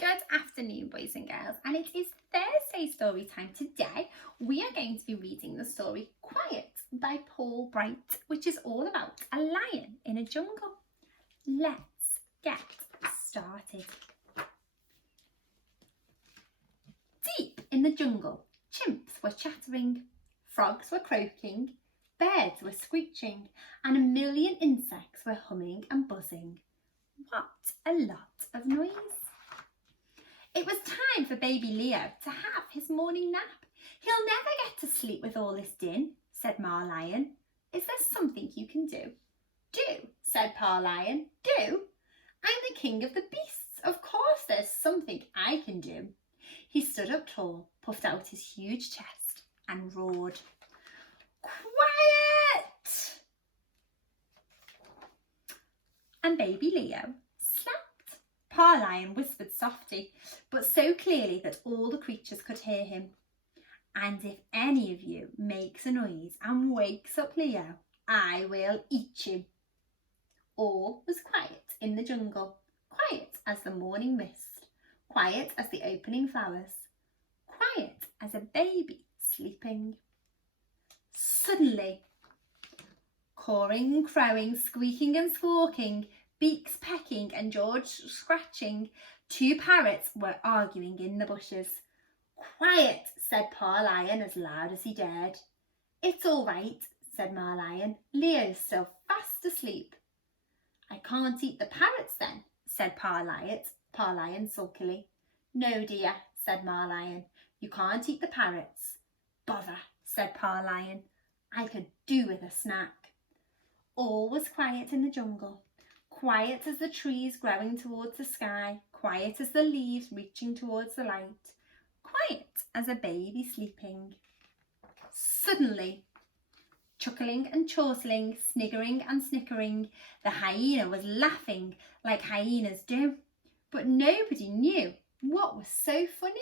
Good afternoon, boys and girls, and it is Thursday story time. Today we are going to be reading the story Quiet by Paul Bright, which is all about a lion in a jungle. Let's get started. Deep in the jungle, chimps were chattering, frogs were croaking, birds were screeching, and a million insects were humming and buzzing. What a lot of noise! It was time for baby Leo to have his morning nap. He'll never get to sleep with all this din, said Ma Lion. Is there something you can do? Do, said Pa Lion. Do? I'm the king of the beasts. Of course there's something I can do. He stood up tall, puffed out his huge chest and roared. Quiet! And baby Leo slept. Pa Lion whispered softly, but so clearly that all the creatures could hear him. And if any of you makes a noise and wakes up Leo, I will eat you. All was quiet in the jungle, quiet as the morning mist, quiet as the opening flowers, quiet as a baby sleeping. Suddenly, cawing, crowing, squeaking and squawking, beaks pecking and jaws scratching, two parrots were arguing in the bushes. Quiet, said Pa Lion as loud as he dared. It's all right, said Ma Lion. Leo's still fast asleep. I can't eat the parrots then, said Pa Lion sulkily. No, dear, said Ma Lion. You can't eat the parrots. Bother, said Pa Lion. I could do with a snack. All was quiet in the jungle, quiet as the trees growing towards the sky, quiet as the leaves reaching towards the light, quiet as a baby sleeping. Suddenly, chuckling and chortling, sniggering and snickering, the hyena was laughing like hyenas do, but nobody knew what was so funny.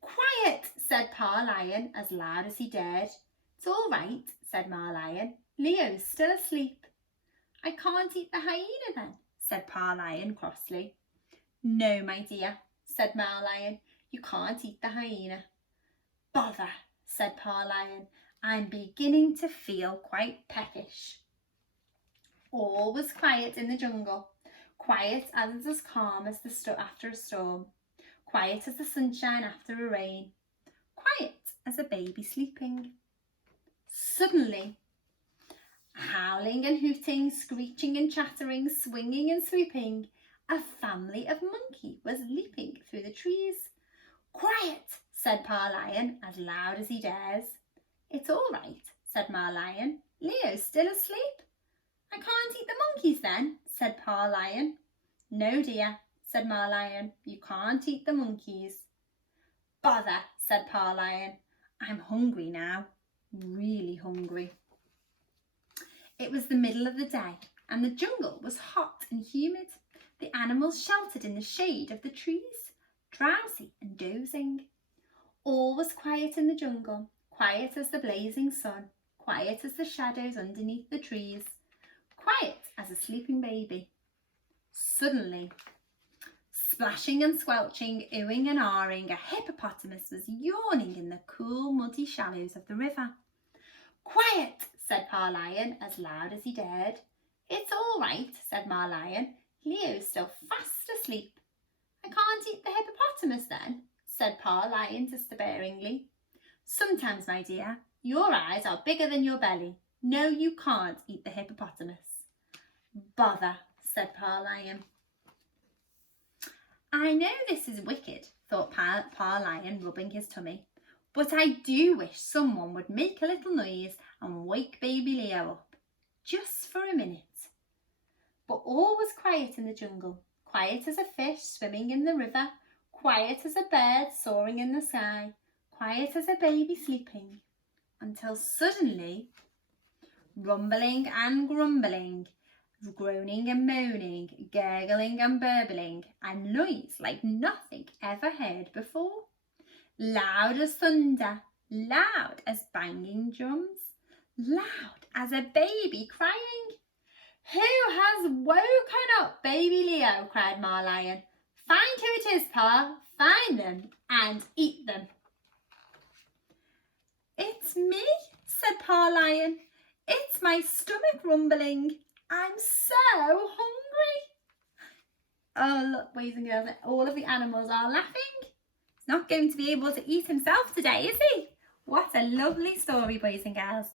Quiet, said Pa Lion as loud as he dared. It's all right, said Ma Lion. Leo's still asleep. I can't eat the hyena then, said Pa Lion crossly. No, my dear, said Ma Lion. You can't eat the hyena. Bother, said Pa Lion. I'm beginning to feel quite peckish. All was quiet in the jungle, quiet as calm as after a storm, quiet as the sunshine after a rain, quiet as a baby sleeping. Suddenly, howling and hooting, screeching and chattering, swinging and swooping, a family of monkeys was leaping through the trees. Quiet, said Pa Lion as loud as he dares. It's all right, said Ma Lion. Leo's still asleep. I can't eat the monkeys then, said Pa Lion. No, dear, said Ma Lion. You can't eat the monkeys. Bother, said Pa Lion. I'm hungry now, really hungry. It was the middle of the day and the jungle was hot and humid. The animals sheltered in the shade of the trees, drowsy and dozing. All was quiet in the jungle, quiet as the blazing sun, quiet as the shadows underneath the trees, quiet as a sleeping baby. Suddenly, splashing and squelching, oohing and ahhing, a hippopotamus was yawning in the cool, muddy shallows of the river. Quiet, said Pa Lion as loud as he dared. It's all right, said Ma Lion. Leo's still fast asleep. I can't eat the hippopotamus then, said Pa Lion despairingly. Sometimes, my dear, your eyes are bigger than your belly. No, you can't eat the hippopotamus. Bother, said Pa Lion. I know this is wicked, thought Pa Lion, rubbing his tummy, but I do wish someone would make a little noise and wake baby Leo up, just for a minute. But all was quiet in the jungle, quiet as a fish swimming in the river, quiet as a bird soaring in the sky, quiet as a baby sleeping, until suddenly, rumbling and grumbling, groaning and moaning, gurgling and burbling, a noise like nothing ever heard before. Loud as thunder, loud as banging drums, loud as a baby crying. Who has woken up baby Leo? Cried Ma Lion. Find who it is, Pa. Find them and eat them. It's me, said Pa Lion. It's my stomach rumbling. I'm so hungry. Oh, look, boys and girls, all of the animals are laughing. He's not going to be able to eat himself today, is he? What a lovely story, boys and girls.